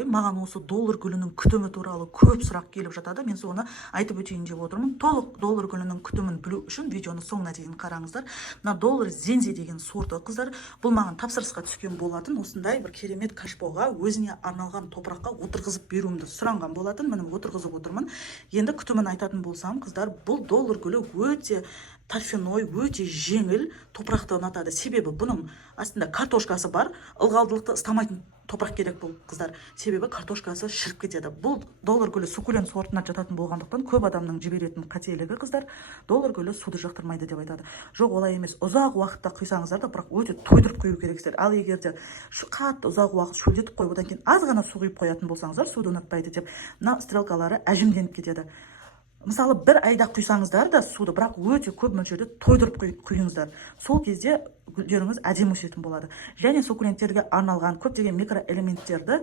Маған осы доллар гүлінің күтімі туралы көп сұрақ келіп жатады. Мен соны айтып өтейін деп отырмын. Толық доллар гүлінің күтімін білу үшін видеоны соңына дейін қараңыздар. Мына доллар зензи деген сорты қыздар. Бұл маған тапсырысқа түскен болатын. Осындай бір керемет кашпоға өзіне арналған топыраққа отырғызып беруімді сұранған болатын. Міне отырғызып отырмын. Енді күтімін айтатын болсам, қыздар, бұл доллар гүлі өте торфяной, өте жеңіл, топырақты ұнатады. Себебі бұның астында картошкасы бар, ылғалдылықты ұстамайтын топырақ керек бұл қыздар. Себебі картошкасы шіріп кетеді. Бұл доллар гүлі суккулент сортына жататын болғандықтан көп адамның жіберетін қателігі, қыздар, доллар гүлі суды жақтырмайды деп айтады. Жоқ, олай емес. Ұзақ уақытта құйсаңыздар да, бірақ өте тойдырып құю керексіздер. Ал егер де қатты ұзақ уақыт шөлдетіп қойып, одан кейін аз ғана су құйып қоятын болсаңыздар, суды ұнатпайды деп, мына стрелкалары әжімденіп кетеді. Мысалы, бір айда құйсаңыздар да суды, бірақ өте көп мөлшерде тойдырып құйыңыздар. Сол кезде гүлдеріңіз әдемі өсетін болады. Және суккуленттерге арналған көптеген микроэлементтерді